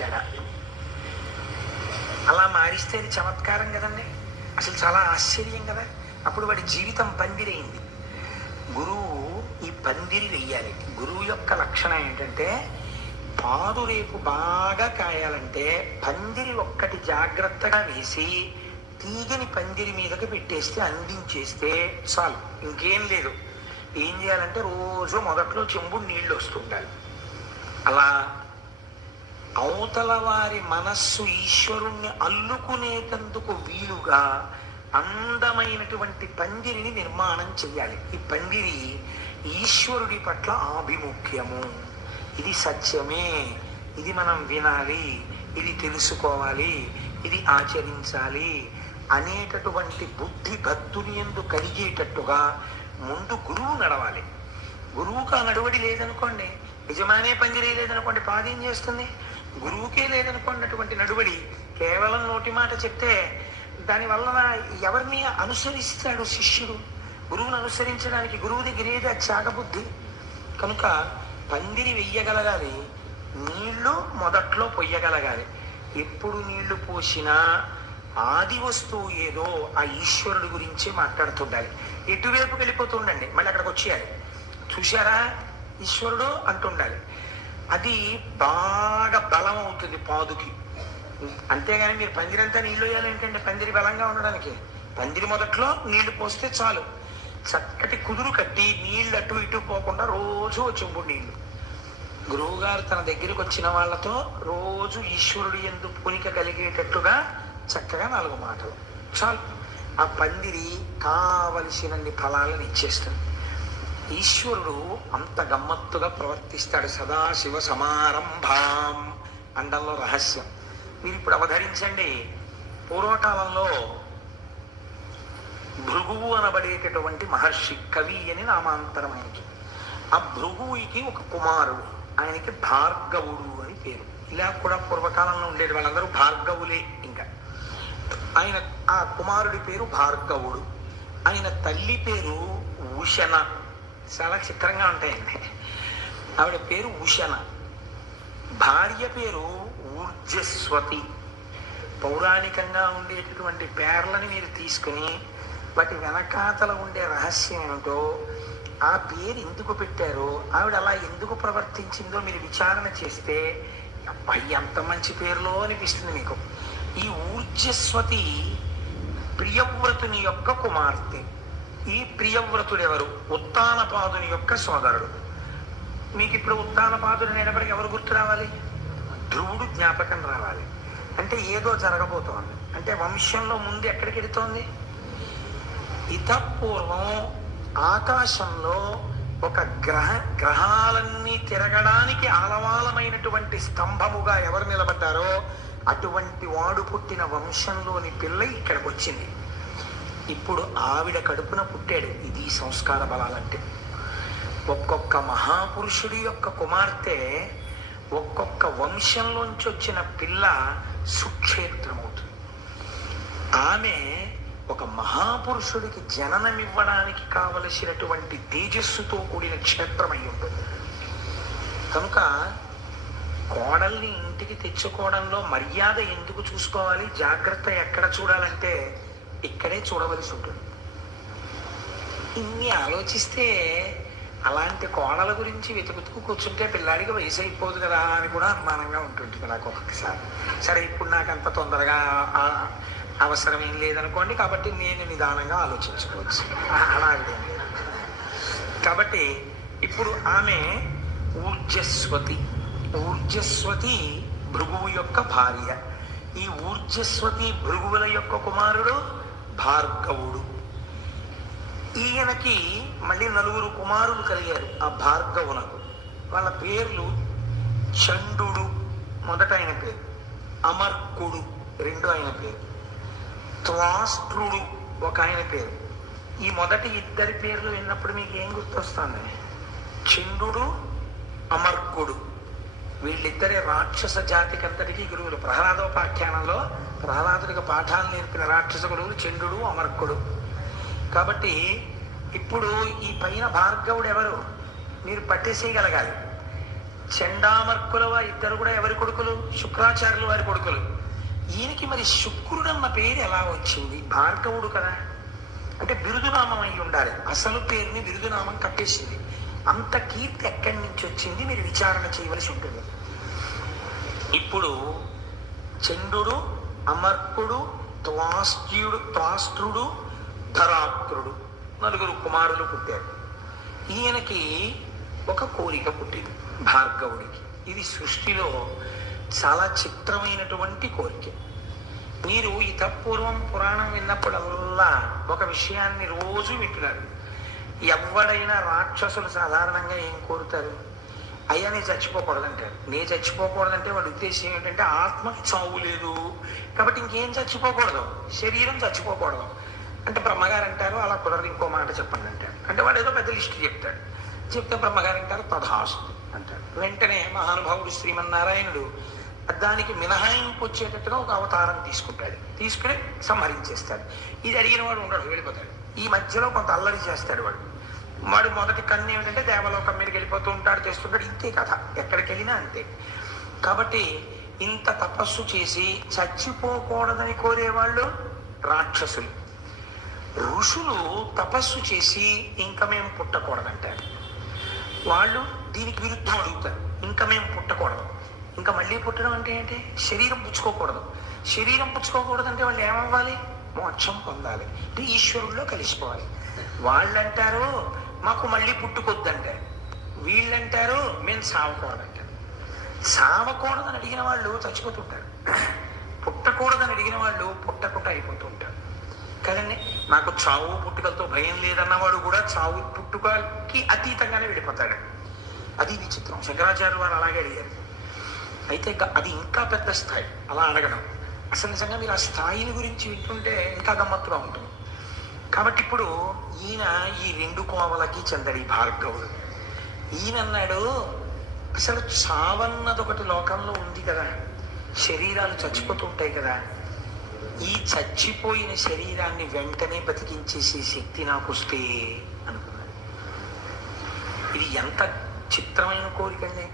మార్చాడా? అలా మారిస్తే అది చమత్కారం కదండి, అసలు చాలా ఆశ్చర్యం కదా. అప్పుడు వాడి జీవితం పందిరైంది. గురువు ఈ పందిరి వెయ్యాలి. గురువు యొక్క లక్షణం ఏంటంటే పాదు రేపు బాగా కాయాలంటే పందిరి ఒక్కటి జాగ్రత్తగా వేసి తీగని పందిరి మీదకి పెట్టేస్తే అందించేస్తే చాలు, ఇంకేం లేదు. ఏం చేయాలంటే రోజు మొదట్లో చెంబుడు నీళ్లు వస్తుండాలి. అలా అవతల వారి మనస్సు ఈశ్వరుణ్ణి అల్లుకునేటందుకు వీలుగా అందమైనటువంటి పందిరిని నిర్మాణం చెయ్యాలి. ఈ పందిరి ఈశ్వరుడి పట్ల ఆభిముఖ్యము, ఇది సత్యమే, ఇది మనం వినాలి, ఇది తెలుసుకోవాలి, ఇది ఆచరించాలి అనేటటువంటి బుద్ధి భక్తుని యందు కలిగేటట్టుగా ముందు గురువు నడవాలి. గురువుకు ఆ నడువడి లేదనుకోండి, యజమానే పందిరి లేదనుకోండి, పాదేం చేస్తుంది? గురువుకే లేదనుకోండి అటువంటి నడువడి, కేవలం నోటి మాట చెప్తే దానివల్ల ఎవరిని అనుసరిస్తాడు శిష్యుడు? గురువును అనుసరించడానికి గురువు దగ్గర ఏది త్యాగబుద్ధి. కనుక పందిరి వెయ్యగలగాలి, నీళ్లు మొదట్లో పొయ్యగలగాలి. ఎప్పుడు నీళ్లు పోసినా ఆది వస్తువు ఏదో ఆ ఈశ్వరుడు గురించి మాట్లాడుతుండాలి. ఎటువైపు వెళ్ళిపోతుండండి, మళ్ళీ అక్కడికి వచ్చేయాలి. చూశారా ఈశ్వరుడు అంటుండాలి. అది బాగా బలం అవుతుంది పాదుకి. అంతేగాని మీరు పందిరంతా నీళ్ళు వేయాలంటే పందిరి బలంగా ఉండడానికి పందిరి మొదట్లో నీళ్లు పోస్తే చాలు. చక్కటి కుదురు కట్టి నీళ్ళు అటు ఇటు పోకుండా రోజు చెంబుడు నీళ్లు. గురువుగారు తన దగ్గరికి వచ్చిన వాళ్ళతో రోజు ఈశ్వరుడు యందు పూనిక కలిగేటట్టుగా చక్కగా 4 మాటలు చాలు. ఆ పందిరి కావలసినన్ని ఫలాలను ఇచ్చేస్తుంది. ఈశ్వరుడు అంత గమ్మత్తుగా ప్రవర్తిస్తాడు. సదాశివ సమారంభాం అండంలో రహస్యం. మీరు ఇప్పుడు అవధరించండి. పూర్వకాలంలో భృగువు అనబడేటటువంటి మహర్షి, కవి అని నామాంతరం ఆయనకి. ఆ భృగువుకి ఒక కుమారుడు, ఆయనకి భార్గవుడు అని పేరు. ఇలా కూడా పూర్వకాలంలో ఉండేది, వాళ్ళందరూ భార్గవులే. ఇంకా ఆయన ఆ కుమారుడి పేరు భార్గవుడు. ఆయన తల్లి పేరు ఉషన. చాలా చిత్రంగా ఉంటాయండి. ఆవిడ పేరు ఉషన. భార్య పేరు ఊర్జస్వతి. పౌరాణికంగా ఉండేటటువంటి పేర్లని మీరు తీసుకుని వాటి వెనకాతల ఉండే రహస్యం ఏమిటో, ఆ పేరు ఎందుకు పెట్టారో, ఆవిడ అలా ఎందుకు ప్రవర్తించిందో మీరు విచారణ చేస్తే అబ్బాయి ఎంత మంచి పేరులో అనిపిస్తుంది మీకు. ఈ ఊర్జస్వతి ప్రియవ్రతుని యొక్క కుమార్తె. ఈ ప్రియవ్రతుడు ఎవరు? ఉత్తానపాదుని యొక్క సోదరుడు. మీకు ఇప్పుడు ఉత్తానపాదుడు అనేటప్పటికి ఎవరు గుర్తు రావాలి? ధ్రువుడు జ్ఞాపకం రావాలి. అంటే ఏదో జరగబోతోంది. అంటే వంశంలో ముందు ఎక్కడికి వెళుతోంది? ఇతపూర్వం ఆకాశంలో ఒక గ్రహాలన్నీ తిరగడానికి ఆలవాలమైనటువంటి స్తంభముగా ఎవరు నిలబడ్డారో అటువంటి వాడు పుట్టిన వంశంలోని పిల్ల ఇక్కడికి వచ్చింది. ఇప్పుడు ఆవిడ కడుపున పుట్టాడు. ఇది సంస్కార బలాలంటే. ఒక్కొక్క మహాపురుషుడి యొక్క కుమార్తె, ఒక్కొక్క వంశంలోంచి వచ్చిన పిల్ల సుక్షేత్రమవుతుంది. ఆమె ఒక మహాపురుషుడికి జననమివ్వడానికి కావలసినటువంటి తేజస్సుతో కూడిన క్షేత్రం అయి ఉంటుంది. కనుక కోడల్ని ఇంటికి తెచ్చుకోవడంలో మర్యాద ఎందుకు చూసుకోవాలి, జాగ్రత్త ఎక్కడ చూడాలంటే ఇక్కడే చూడవలసి ఉంటుంది. ఇన్ని ఆలోచిస్తే అలాంటి కోడల గురించి వెతుకుతూ కూర్చుంటే పిల్లాడికి వయసు అయిపోదు కదా అని కూడా అనుమానంగా ఉంటుంటుంది నాకు ఒక్కొక్కసారి. సరే, ఇప్పుడు నాకు అంత తొందరగా అవసరం ఏం లేదనుకోండి, కాబట్టి నేను నిదానంగా ఆలోచించుకోవచ్చు. అలాగే కాబట్టి ఇప్పుడు ఆమె ఊర్జస్వతి. ఊర్జస్వతి భృగువు యొక్క భార్య. ఈ ఊర్జస్వతి భృగువుల యొక్క కుమారుడు భార్గవుడు. ఈయనకి మళ్ళీ 4 కుమారులు కలిగారు ఆ భార్గవునకు. వాళ్ళ పేర్లు చండు మొదట ఆయన పేరు, అమర్కుడు రెండో ఆయన పేరు, త్వాష్ట్రుడు ఒక ఆయన పేరు. ఈ మొదటి 2 పేర్లు విన్నప్పుడు మీకు ఏం గుర్తొస్తుంది? చండు, అమర్కుడు. వీళ్ళిద్దరే రాక్షస జాతికి అంతటికీ గురువులు. ప్రహ్లాదోపాఖ్యానంలో ప్రహ్లాదుడికి పాఠాలు నేర్పిన రాక్షస గురువులు చండు, అమర్కుడు. కాబట్టి ఇప్పుడు ఈ పైన భార్గవుడు ఎవరు మీరు పట్టేసేయగలగాలి. చండామర్కుల ఇద్దరు కూడా ఎవరి కొడుకులు? శుక్రాచార్యులు వారి కొడుకులు. ఈయనకి మరి శుక్రుడన్న పేరు ఎలా వచ్చింది? భార్గవుడు కదా, అంటే బిరుదునామం అయి ఉండాలి. అసలు పేరుని బిరుదునామం కప్పేసింది. అంత కీర్తి ఎక్కడి నుంచి వచ్చింది? మీరు విచారణ చేయవలసి ఉంటుంది. ఇప్పుడు చంద్రుడు, అమర్కుడు, త్వాష్ట్రుడు, ధరాత్రుడు నలుగురు కుమారులు పుట్టారు. ఈయనకి ఒక కోరిక పుట్టింది భార్గవుడికి. ఇది సృష్టిలో చాలా చిత్రమైనటువంటి కోరిక. మీరు ఇతపూర్వం పురాణం విన్నప్పుడల్లా ఒక విషయాన్ని రోజు వింటున్నారు. ఎవడైనా రాక్షసులు సాధారణంగా ఏం కోరుతారు? అయ్యా నేను చచ్చిపోకూడదంటారు. నేను చచ్చిపోకూడదంటే వాడి ఉద్దేశం ఏంటంటే ఆత్మకి చావు లేదు కాబట్టి ఇంకేం చచ్చిపోకూడదు, శరీరం చచ్చిపోకూడదు అంటే బ్రహ్మగారు అంటారు అలా కుదరదు, ఇంకో మాట చెప్పండి అంటారు. అంటే వాడు ఏదో పెద్ద లిస్ట్ చెప్తాడు. చెప్తే బ్రహ్మగారు అంటారు తథాస్తు అంటాడు. వెంటనే మహానుభావుడు శ్రీమన్నారాయణుడు దానికి మినహాయింపు వచ్చేటట్టుగా ఒక అవతారం తీసుకుంటాడు. తీసుకుని సంహరించేస్తాడు. ఇది అడిగిన వాడు ఉండడు, వెళ్ళిపోతాడు. ఈ మధ్యలో కొంత అల్లరి చేస్తాడు వాడు. మొదటి కన్ను ఏమిటంటే దేవలోకం మీదకి వెళ్ళిపోతూ ఉంటాడు, చేస్తుంటాడు. ఇంతే కథ, ఎక్కడికి వెళ్ళినా అంతే. కాబట్టి ఇంత తపస్సు చేసి చచ్చిపోకూడదని కోరేవాళ్ళు రాక్షసులు. ఋషులు తపస్సు చేసి ఇంకా మేము పుట్టకూడదంటారు. వాళ్ళు దీనికి విరుద్ధం అడుగుతారు, ఇంకా మేము పుట్టకూడదు. ఇంకా మళ్ళీ పుట్టడం అంటే ఏంటి? శరీరం పుచ్చుకోకూడదు. శరీరం పుచ్చుకోకూడదంటే వాళ్ళు ఏమవ్వాలి? మోక్షం పొందాలి, అంటే ఈశ్వరుల్లో కలిసిపోవాలి. వాళ్ళంటారు మాకు మళ్ళీ పుట్టుకొద్దంటారు. వీళ్ళంటారు మేము సావకూడదంటారు. సావకూడదని అడిగిన వాళ్ళు చచ్చిపోతుంటారు, పుట్టకూడదని అడిగిన వాళ్ళు పుట్టకుండా అయిపోతూ ఉంటారు కదండి. నాకు చావు పుట్టుకలతో భయం లేదన్నవాడు కూడా చావు పుట్టుకకి అతీతంగానే వెళ్ళిపోతాడు. అది విచిత్రం. శంకరాచార్య వారు అలాగే అడిగారు. అయితే అది ఇంకా పెద్ద స్థాయి. అలా అడగడం అసలు నిజంగా మీరు ఆ స్థాయిని గురించి వింటుంటే ఇంకా గమ్మత్తుగా ఉంటుంది. కాబట్టి ఇప్పుడు ఈయన ఈ రెండు కోవలకి చెందడి భార్గవుడు. ఈయన అన్నాడు అసలు చావన్నది ఒకటి లోకంలో ఉంది కదా, శరీరాలు చచ్చిపోతూ ఉంటాయి కదా, ఈ చచ్చిపోయిన శరీరాన్ని వెంటనే బతికించేసే శక్తి నాకు వస్తే అనుకున్నాడు. ఇది ఎంత చిత్రమైన కోరికండి.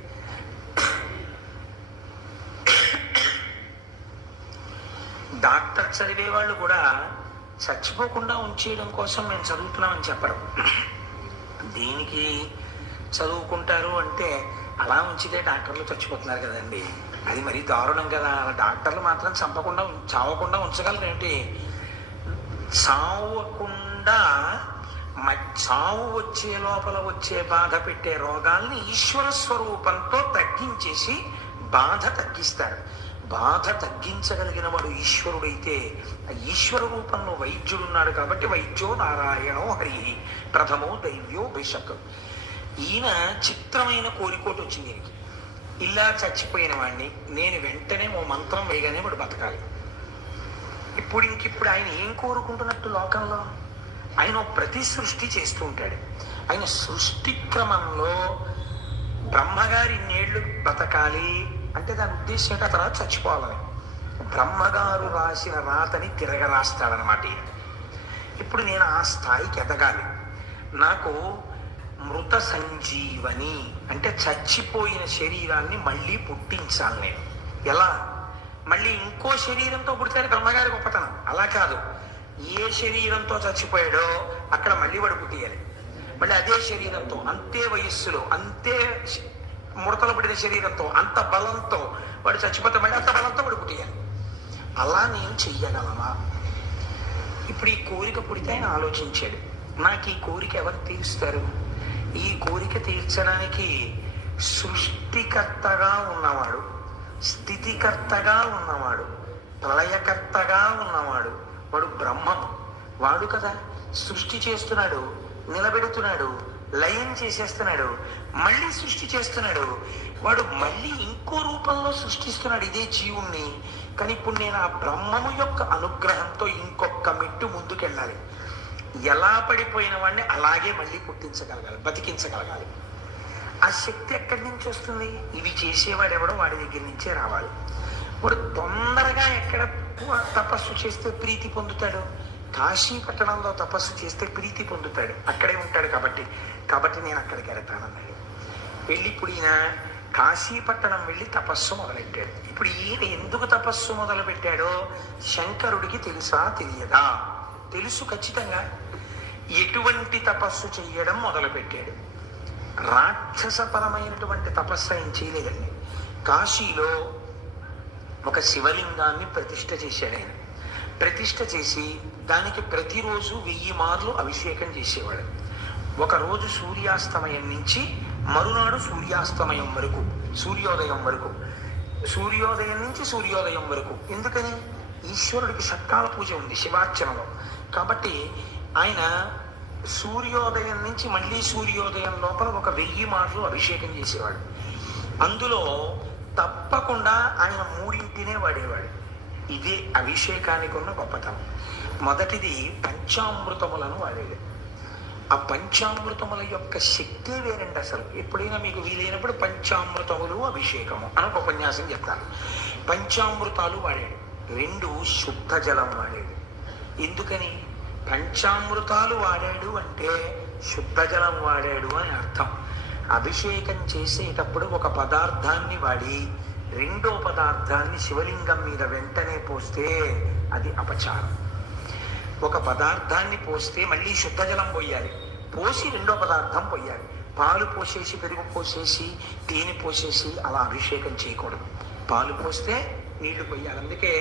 డాక్టర్ చదివే వాళ్ళు కూడా చచ్చిపోకుండా ఉంచేయడం కోసం మేము చదువుతున్నామని చెప్పరు. దేనికి చదువుకుంటారు అంటే అలా ఉంచితే డాక్టర్లు చచ్చిపోతున్నారు కదండి, అది మరీ దారుణం కదా. డాక్టర్లు మాత్రం చావకుండా ఉంచగలరు ఏంటి? చావకుండా చావు వచ్చే లోపల వచ్చే బాధ పెట్టే రోగాల్ని ఈశ్వర స్వరూపంతో తగ్గించేసి బాధ తగ్గిస్తారు. బాధ తగ్గించగలిగిన వాడు ఈశ్వరుడైతే ఆ ఈశ్వర రూపంలో వైద్యుడున్నాడు కాబట్టి వైద్యో నారాయణో హరి ప్రథమో దైవ్యో బిషక్. ఈయన చిత్రమైన కోరికోటి వచ్చింది ఈయనకి. ఇలా చచ్చిపోయిన వాడిని నేను వెంటనే ఓ మంత్రం వేయగానే వాడు బతకాలి. ఇప్పుడు ఆయన ఏం కోరుకుంటున్నట్టు లోకంలో? ఆయన ప్రతి సృష్టి చేస్తూ ఉంటాడు. ఆయన సృష్టి క్రమంలో బ్రహ్మగారి ఇన్నేళ్లు బతకాలి అంటే దాని ఉద్దేశం ఏంటి? ఆ తర్వాత చచ్చిపోవాలని బ్రహ్మగారు రాసిన రాతని తిరగరాస్తాడనమాట ఈయన. ఇప్పుడు నేను ఆ స్థాయికి ఎదగాలి. నాకు మృత సంజీవని అంటే చచ్చిపోయిన శరీరాన్ని మళ్ళీ పుట్టించాలి నేను. ఎలా? మళ్ళీ ఇంకో శరీరంతో పుడితే బ్రహ్మగారి గొప్పతనం. అలా కాదు, ఏ శరీరంతో చచ్చిపోయాడో అక్కడ మళ్ళీ వాడు పుట్టియాలి. మళ్ళీ అదే శరీరంతో, అంతే వయస్సులో, అంతే ముడతలు పడిన శరీరంతో, అంత బలంతో వాడు చచ్చిపోతే మళ్ళీ అంత బలంతో వాడు పుట్టియాలి. అలా నేను చెయ్యగలనా? ఇప్పుడు ఈ కోరిక పుడితే ఆయన ఆలోచించాడు, నాకు ఈ కోరిక ఎవరు తీరుస్తారు? ఈ కోరిక తీర్చడానికి సృష్టికర్తగా ఉన్నవాడు, స్థితికర్తగా ఉన్నవాడు, ప్రళయకర్తగా ఉన్నవాడు వాడు బ్రహ్మము. వాడు కదా సృష్టి చేస్తున్నాడు, నిలబెడుతున్నాడు, లయం చేసేస్తున్నాడు, మళ్ళీ సృష్టి చేస్తున్నాడు. వాడు మళ్ళీ ఇంకో రూపంలో సృష్టిస్తున్నాడు ఇదే జీవుణ్ణి. కానీ ఇప్పుడు నేను ఆ బ్రహ్మము యొక్క అనుగ్రహంతో ఇంకొక మెట్టు ముందుకెళ్ళాలి. ఎలా పడిపోయిన వాడిని అలాగే మళ్ళీ పుట్టించగలగాలి, బతికించగలగాలి. ఆ శక్తి ఎక్కడి నుంచి వస్తుంది? ఇవి చేసేవాడు ఎవడో వాడి దగ్గర నుంచే రావాలి. వాడు తొందరగా ఎక్కడ తపస్సు చేస్తే ప్రీతి పొందుతాడు? కాశీ పట్టణంలో తపస్సు చేస్తే ప్రీతి పొందుతాడు, అక్కడే ఉంటాడు కాబట్టి నేను అక్కడికి వెళ్తానన్నాడు. వెళ్ళి ఇప్పుడు ఈయన కాశీపట్టణం వెళ్ళి తపస్సు మొదలెట్టాడు. ఇప్పుడు ఈయన ఎందుకు తపస్సు మొదలు పెట్టాడో శంకరుడికి తెలుసా తెలియదా? తెలుసు ఖచ్చితంగా. ఎటువంటి తపస్సు చెయ్యడం మొదలుపెట్టాడు? రాక్షసపరమైనటువంటి తపస్సు ఆయన చేయలేదండి. కాశీలో ఒక శివలింగాన్ని ప్రతిష్ఠ చేశాడు ఆయన. ప్రతిష్ఠ చేసి దానికి ప్రతిరోజు 1000 మార్లు అభిషేకం చేసేవాడు. ఒకరోజు సూర్యాస్తమయం నుంచి మరునాడు సూర్యాస్తమయం వరకు, సూర్యోదయం వరకు, సూర్యోదయం నుంచి సూర్యోదయం వరకు. ఎందుకని? ఈశ్వరుడికి షట్కాల పూజ ఉంది శివార్చనలో. కాబట్టి ఆయన సూర్యోదయం నుంచి మళ్ళీ సూర్యోదయం లోపల ఒక 1000 మార్లు అభిషేకం చేసేవాడు. అందులో తప్పకుండా ఆయన 3 వాడేవాడు. ఇదే అభిషేకానికి ఉన్న గొప్పతనం. మొదటిది పంచామృతములను వాడేది. ఆ పంచామృతముల యొక్క శక్తి వేరండి అసలు. ఎప్పుడైనా మీకు వీలైనప్పుడు పంచామృతములు అభిషేకము అని ఒక ఉపన్యాసం చెప్తాను. పంచామృతాలు వాడాడు. 2 శుద్ధ జలం వాడాడు. ఎందుకని? పంచామృతాలు వాడాడు అంటే శుద్ధ జలం వాడాడు అని అర్థం. అభిషేకం చేసేటప్పుడు ఒక పదార్థాన్ని వాడి రెండో పదార్థాన్ని శివలింగం మీద వెంటనే పోస్తే అది అపచారం. ఒక పదార్థాన్ని పోస్తే మళ్ళీ శుద్ధ జలం పోయాలి, పోసి రెండో పదార్థం పోయాలి. పాలు పోసేసి, పెరుగు పోసేసి, తేనె పోసేసి అలా అభిషేకం చేయకూడదు. పాలు పోస్తే నీళ్లు పోయాలి. అందుకే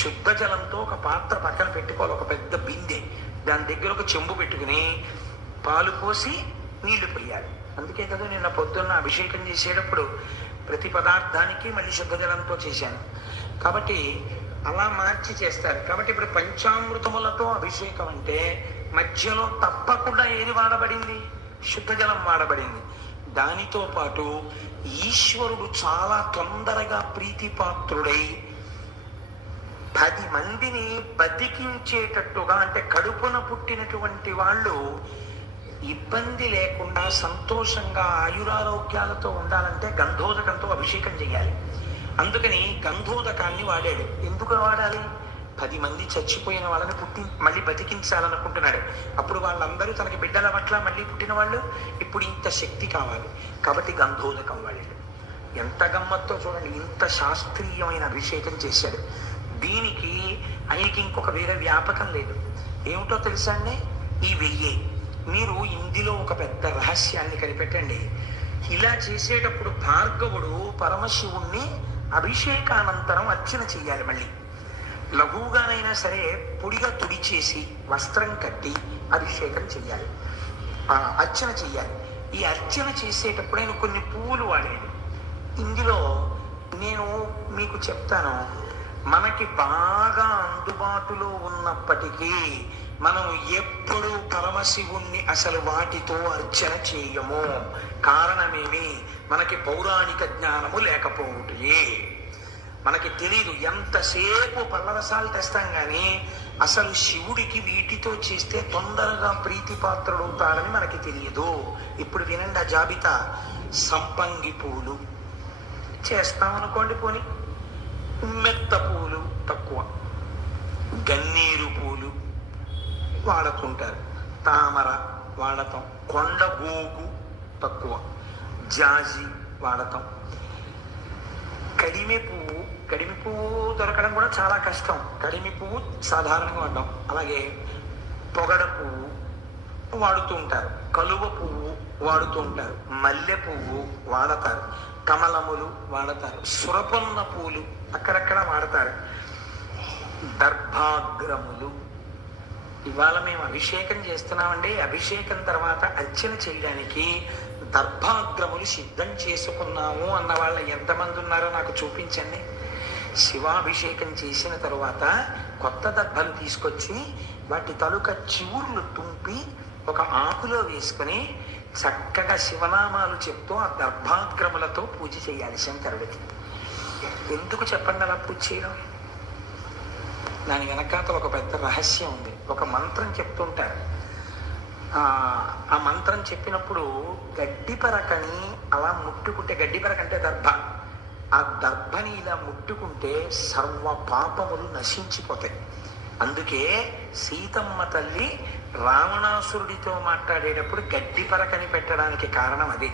శుద్ధ జలంతో ఒక పాత్ర పక్కన పెట్టుకోవాలి, ఒక పెద్ద బిందె. దాని దగ్గర ఒక చెంబు పెట్టుకుని పాలు పోసి నీళ్లు పోయాలి. అందుకే కదా నిన్న పొద్దున్న అభిషేకం చేసేటప్పుడు ప్రతి పదార్థానికి మళ్ళీ శుద్ధ జలంతో చేశాను. కాబట్టి అలా మార్చి చేస్తారు. కాబట్టి ఇప్పుడు పంచామృతములతో అభిషేకం అంటే మధ్యలో తప్పకుండా ఏది వాడబడింది? శుద్ధ జలం వాడబడింది. దానితో పాటు ఈశ్వరుడు చాలా తొందరగా ప్రీతిపాత్రుడై 10 మందిని బతికించేటట్టుగా, అంటే కడుపున పుట్టినటువంటి వాళ్ళు ఇబ్బంది లేకుండా సంతోషంగా ఆయురారోగ్యాలతో ఉండాలంటే గంధోదకంతో అభిషేకం చేయాలి. అందుకని గంధోదకాన్ని వాడాడు. ఎందుకు వాడాలి? 10 మంది చచ్చిపోయిన వాళ్ళని మళ్ళీ బతికించాలనుకుంటున్నాడు. అప్పుడు వాళ్ళందరూ తనకి బిడ్డల పట్ల మళ్ళీ పుట్టిన వాళ్ళు. ఇప్పుడు ఇంత శక్తి కావాలి కాబట్టి గంధోదకం వాడాడు. ఎంత గమ్మత్తో చూడండి. ఇంత శాస్త్రీయమైన అభిషేకం చేశాడు. దీనికి ఆయనకి ఇంకొక వేరే వ్యాపకం లేదు. ఏమిటో తెలుసా అండి? ఈ 1000. మీరు ఇందులో ఒక పెద్ద రహస్యాన్ని కనిపెట్టండి. ఇలా చేసేటప్పుడు భార్గవుడు పరమశివుణ్ణి అభిషేకానంతరం అర్చన చెయ్యాలి. మళ్ళీ లఘువుగానైనా సరే పొడిగా తుడిచేసి వస్త్రం కట్టి అభిషేకం చెయ్యాలి, అర్చన చెయ్యాలి. ఈ అర్చన చేసేటప్పుడు ఆయన కొన్ని పువ్వులు వాడాడు. ఇందులో నేను మీకు చెప్తాను, మనకి బాగా అందుబాటులో ఉన్నప్పటికీ మనం ఎప్పుడు పరమశివుణ్ణి అసలు వాటితో అర్చన చేయము. కారణమేమి? మనకి పౌరాణిక జ్ఞానము లేకపోవటే. మనకి తెలీదు. ఎంతసేపు పల్లరసాలు తెస్తాం కానీ అసలు శివుడికి వీటితో చేస్తే తొందరగా ప్రీతిపాత్రుడవుతాడని మనకి తెలియదు. ఇప్పుడు వినండి ఆ జాబితా. సంపంగి పూలు చేస్తామనుకోండి, పోని మెత్త పూలు తక్కువ, గన్నేరు పూలు వాడుతుంటారు, తామర వాడతాం, కొండ గోగు తక్కువ, జాజి వాడతాం, కడిమి పువ్వు దొరకడం కూడా చాలా కష్టం. కడిమి పువ్వు సాధారణంగా వాడడం. అలాగే పొగడ పువ్వు వాడుతూ ఉంటారు, కలువ పువ్వు వాడుతూ ఉంటారు, మల్లె పువ్వు వాడతారు, కమలములు వాడతారు, సురపొన్న పూలు అక్కడక్కడ వాడతారు, దర్భాగ్రములు. ఇవాళ మేము అభిషేకం చేస్తున్నామండి. అభిషేకం తర్వాత అర్చన చేయడానికి దర్భాగ్రములు సిద్ధం చేసుకున్నాము అన్న వాళ్ళ ఎంతమంది ఉన్నారో నాకు చూపించండి. శివాభిషేకం చేసిన తరువాత కొత్త దర్భలు తీసుకొచ్చి వాటి తలుక చివుర్లు తుంపి ఒక ఆకులో వేసుకుని చక్కగా శివనామాలు చెప్తూ ఆ దర్భాగ్రములతో పూజ చేయాలి శంకరుడికి. ఎందుకు చెప్పండి అలా పూజ చేయడం? దాని వెనకాతల ఒక పెద్ద రహస్యం ఉంది. ఒక మంత్రం చెప్తుంటారు. ఆ మంత్రం చెప్పినప్పుడు గడ్డిపరకని అలా ముట్టుకుంటే, గడ్డిపరక అంటే దర్భ, ఆ దర్భని ఇలా ముట్టుకుంటే సర్వ పాపములు నశించిపోతాయి. అందుకే సీతమ్మ తల్లి రావణాసురుడితో మాట్లాడేటప్పుడు గడ్డిపరకని పెట్టడానికి కారణం అదే.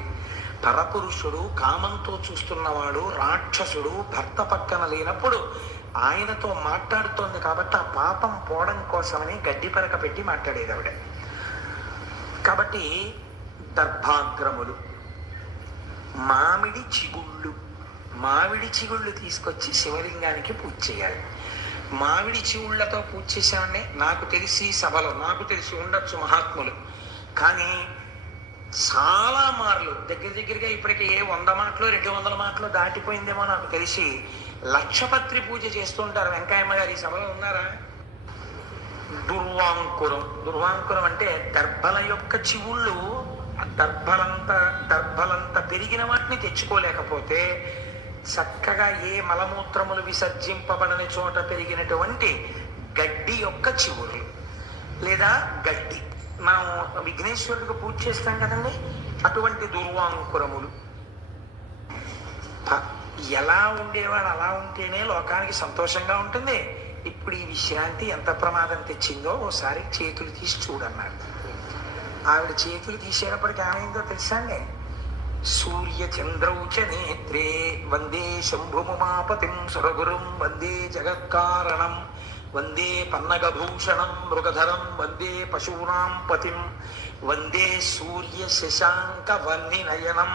పరపురుషుడు, కామంతో చూస్తున్నవాడు, రాక్షసుడు భర్త పక్కన లేనప్పుడు ఆయనతో మాట్లాడుతోంది కాబట్టి ఆ పాపం పోవడం కోసమని గడ్డి పరక పెట్టి మాట్లాడేది ఆవిడ. కాబట్టి దర్భాగ్రములు, మామిడి చిగుళ్ళు తీసుకొచ్చి శివలింగానికి పూజ చేయాలి. మామిడి చిగుళ్లతో పూజ చేశామని నాకు తెలిసి సభలో, నాకు తెలిసి ఉండొచ్చు మహాత్ములు, కానీ చాలా మార్లు దగ్గరగా ఇప్పటికే 100 మాటలు 200 మాటలు దాటిపోయిందేమో నాకు తెలిసి లక్షపత్రి పూజ చేస్తుంటారు. వెంకయ్యమ్మ గారు ఈ సభలో ఉన్నారా? దుర్వాంకురం అంటే దర్భల యొక్క చివుళ్ళు, దర్భలంత పెరిగిన వాటిని తెచ్చుకోలేకపోతే చక్కగా ఏ మలమూత్రములు విసర్జింపబడని చోట పెరిగినటువంటి గడ్డి యొక్క చివులు లేదా గడ్డి, మనం విఘ్నేశ్వరుడికి పూజ చేస్తాం కదండి, అటువంటి దుర్వాంకురములు. ఎలా ఉండేవాడు అలా ఉంటేనే లోకానికి సంతోషంగా ఉంటుంది. ఇప్పుడు ఈ విశ్రాంతి ఎంత ప్రమాదం తెచ్చిందో ఓసారి చేతులు తీసి చూడన్నారు. ఆవిడ చేతులు తీసేటప్పటికి ఏమైందో తెలుసా అండి? సూర్య చంద్రౌచ నేత్రే వందే శంభుముమాపతిం సురగురుం వందే జగత్కారణం వందే పన్నగభూషణం మృగధరం వందే పశూనాం పతిం వందే సూర్య శశాంక వన్ని నయనం.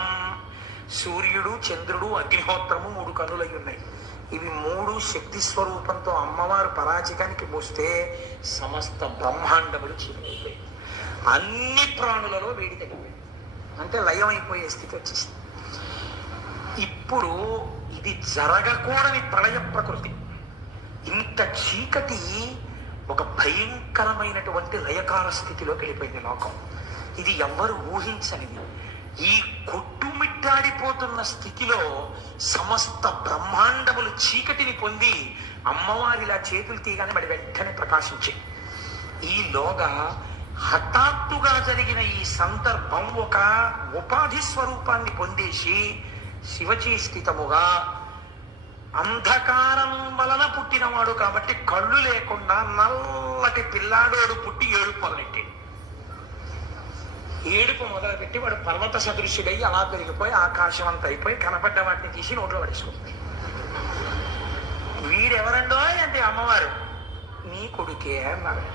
సూర్యుడు, చంద్రుడు, అగ్నిహోత్రము 3 కన్నులై ఉన్నాయి. ఇవి 3 శక్తి స్వరూపంతో అమ్మవారు పరాచికానికి పోస్తే సమస్త బ్రహ్మాండములు చీలిపోయాయి. అన్ని ప్రాణులలో వేడి తగ్గిపోయింది, అంటే లయమైపోయే స్థితి వచ్చేసింది. ఇప్పుడు ఇది జరగకూడని ప్రళయ ప్రకృతి. ఇంత చీకటి ఒక భయంకరమైనటువంటి లయకాల స్థితిలోకి వెళ్ళిపోయింది లోకం. ఇది ఎవ్వరు ఊహించనిది. ఈ కొట్టుమిట్టాడిపోతున్న స్థితిలో సమస్త బ్రహ్మాండములు చీకటిని పొంది అమ్మవారిలా చేతులు తీయగానే మరి వెంటనే ప్రకాశించాయి. ఈలోగా హఠాత్తుగా జరిగిన ఈ సందర్భం ఒక ఉపాధి స్వరూపాన్ని పొందేసి శివచేష్టితముగా అంధకారం వలన పుట్టినవాడు కాబట్టి కళ్ళు లేకుండా నల్లటి పిల్లాడోడు పుట్టి ఏడుపు మొదలుపెట్టి వాడు పర్వత సదృశ్యుడై అలా పెరిగిపోయి ఆకాశం అంత అయిపోయి కనపడ్డ వాటిని తీసి నోట్లో పడేసుకుంటుంది. వీడెవరండో అంటే అమ్మవారు, నీ కొడుకే అన్నారు.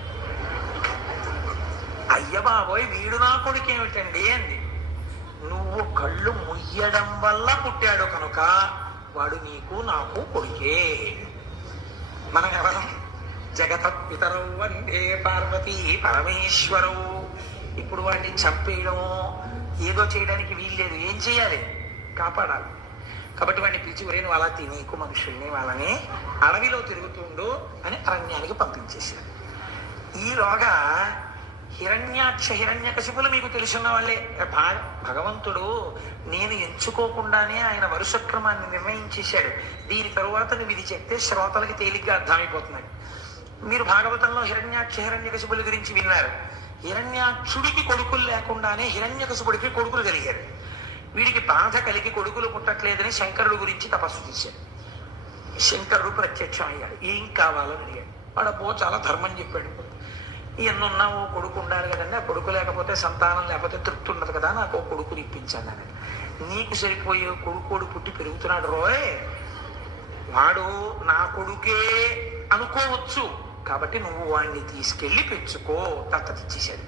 అయ్య బాబోయ్, వీడు నా కొడుకేమిటండి అంది. నువ్వు కళ్ళు ముయ్యడం వల్ల పుట్టాడు కనుక వాడు నీకు నాకు కొడుకే. మనం ఎవరం? జగత పితరౌ వందే పార్వతీ పరమేశ్వరౌ. ఇప్పుడు వాడిని చంపేయడమో ఏదో చేయడానికి వీల్లేదు. ఏం చేయాలి? కాపాడాలి. కాబట్టి వాడిని పిలిచి, ఒరే నువ్వు అలా తినేకు మనుషుల్ని, వాళ్ళని అడవిలో తిరుగుతుండు అని అరణ్యానికి పంపించేశారు. ఈలోగా హిరణ్యకశిపులు మీకు తెలుసున్న వాళ్ళే. భగవంతుడు నేను ఎంచుకోకుండానే ఆయన వరుసక్రమాన్ని నిర్ణయించేశాడు. దీని తరువాత నువ్వు ఇది చెప్తే శ్రోతలకి తేలిగ్గా అర్థమైపోతున్నాడు. మీరు భాగవతంలో హిరణ్యకశిపుల గురించి విన్నారు. హిరణ్యాక్షుడికి కొడుకులు లేకుండానే హిరణ్యకశిపుడికి కొడుకులు కలిగారు. వీడికి బాధ కలిగి కొడుకులు పుట్టట్లేదని శంకరుడు గురించి తపస్సు చేశాడు. శంకరుడు ప్రత్యక్షం అయ్యాడు. ఏం కావాలని అడిగాడు. వాడబ్బో చాలా ధర్మం చెప్పాడు. ఎన్నున్నావు, కొడుకు ఉండాలి కదండి, ఆ కొడుకు లేకపోతే సంతానం లేకపోతే తృప్తి ఉండదు కదా, నాకు కొడుకుని ఇప్పించాను అని. నీకు సరిపోయే కొడుకోడు పుట్టి పెరుగుతున్నాడు రోయ్, వాడు నా కొడుకే అనుకోవచ్చు కాబట్టి నువ్వు వాడిని తీసుకెళ్ళి పెంచుకో. దత్తత ఇచ్చేశాడు.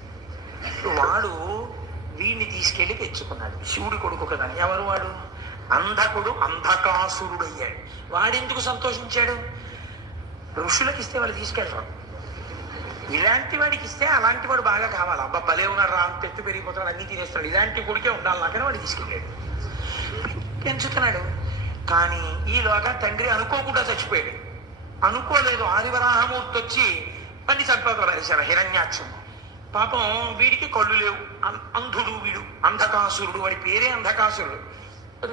వాడు వీడిని తీసుకెళ్ళి పెంచుకున్నాడు. శివుడి కొడుకు కదా. ఎవరు వాడు? అంధకుడు, అంధకాసురుడు అయ్యాడు. వాడెందుకు సంతోషించాడు? ఋషులకు ఇస్తే వాళ్ళు తీసుకెళ్ళరు. ఇలాంటి వాడికి ఇస్తే అలాంటి వాడు బాగా కావాలి. అబ్బా భలే ఉన్నాడు రా, తెత్తు పెరిగిపోతాడు, అన్ని తినేస్తాడు, ఇలాంటి కొడుకే ఉండాలి నాకని వాడు తీసుకెళ్ళాడు, పెంచుతున్నాడు. కానీ ఈలోగా తండ్రి అనుకోకుండా చచ్చిపోయాడు. అనుకోలేదు, ఆదివరాహమూర్తి వచ్చి పని చంపేశారు హిరణ్యాక్షం. పాపం వీడికి కళ్ళు లేవు, అంధుడు వీడు, అంధకాసురుడు. వాడి పేరే అంధకాసురుడు.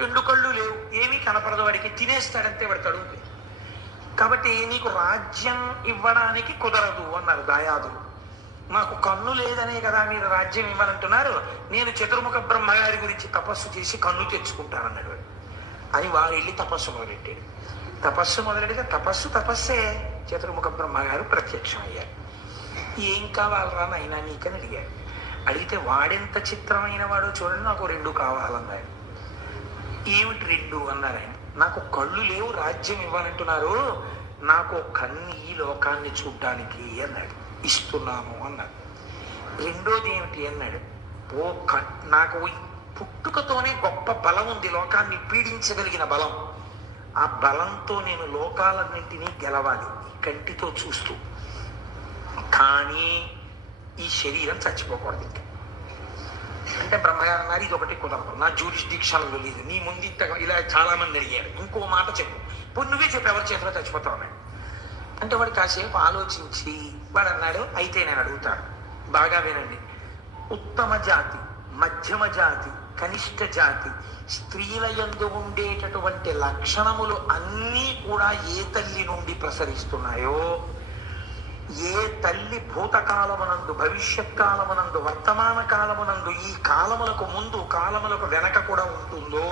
2 కళ్ళు లేవు, ఏమీ కనపడదు వాడికి, తినేస్తాడంతే వాడు తడుగుతుంది. కాబట్టి నీకు రాజ్యం ఇవ్వడానికి కుదరదు అన్నారు దాయాదులు. నాకు కన్ను లేదనే కదా మీరు రాజ్యం ఇవ్వాలంటున్నారు, నేను చతుర్ముఖ బ్రహ్మగారి గురించి తపస్సు చేసి కన్ను తెచ్చుకుంటానన్నాడు వాడు. అని వాడు వెళ్ళి తపస్సు మొదలెట్టాడు. తపస్సు మొదలెడితే తపస్సే. చతుర్ముఖ బ్రహ్మగారు ప్రత్యక్షం అయ్యారు. ఏం కావాలరా నాయనా నీకని అడిగాడు. అడిగితే వాడెంత చిత్రమైన వాడో చూడండి, నాకు 2 కావాలన్నాడు. ఏమిటి రెండు అన్నారు ఆయన. నాకు కళ్ళు లేవు, రాజ్యం ఇవ్వాలంటున్నారు, నాకు కన్ను ఈ లోకాన్ని చూడ్డానికి అన్నాడు. ఇస్తున్నాను అన్నాడు. రెండోది ఏమిటి అన్నాడు. నాకు పుట్టుకతోనే గొప్ప బలం ఉంది, లోకాన్ని పీడించగలిగిన బలం. ఆ బలంతో నేను లోకాలన్నింటినీ గెలవాలి ఈ కంటితో చూస్తూ. కానీ ఈ శరీరం చచ్చిపోకూడదు ఇంకా. అంటే బ్రహ్మగారు అన్నారు, ఇది ఒకటి కుదరదు, నా జ్యూరిస్డిక్షన్లో లేదు, నీ ముందు ఇలా చాలా మంది అడిగారు, ఇంకో మాట చెప్పు, ఇప్పుడు నువ్వే చెప్పు ఎవరి చేతిలో చచ్చిపోతావు అన్నాడు. అంటే వాడు కాసేపు ఆలోచించి వాడు అన్నాడు, అయితే నేను అడుగుతాను, బాగా వినండి. ఉత్తమ జాతి, మధ్యమ జాతి, కనిష్ట జాతి స్త్రీల యందు ఉండేటటువంటి లక్షణములు అన్నీ కూడా ఏ తల్లి నుండి ప్రసరిస్తున్నాయో, ఏ తల్లి భూతకాలమునందు, భవిష్యత్ కాలమునందు, వర్తమాన కాలమునందు, ఈ కాలములకు ముందు కాలములకు వెనక కూడా ఉంటుందో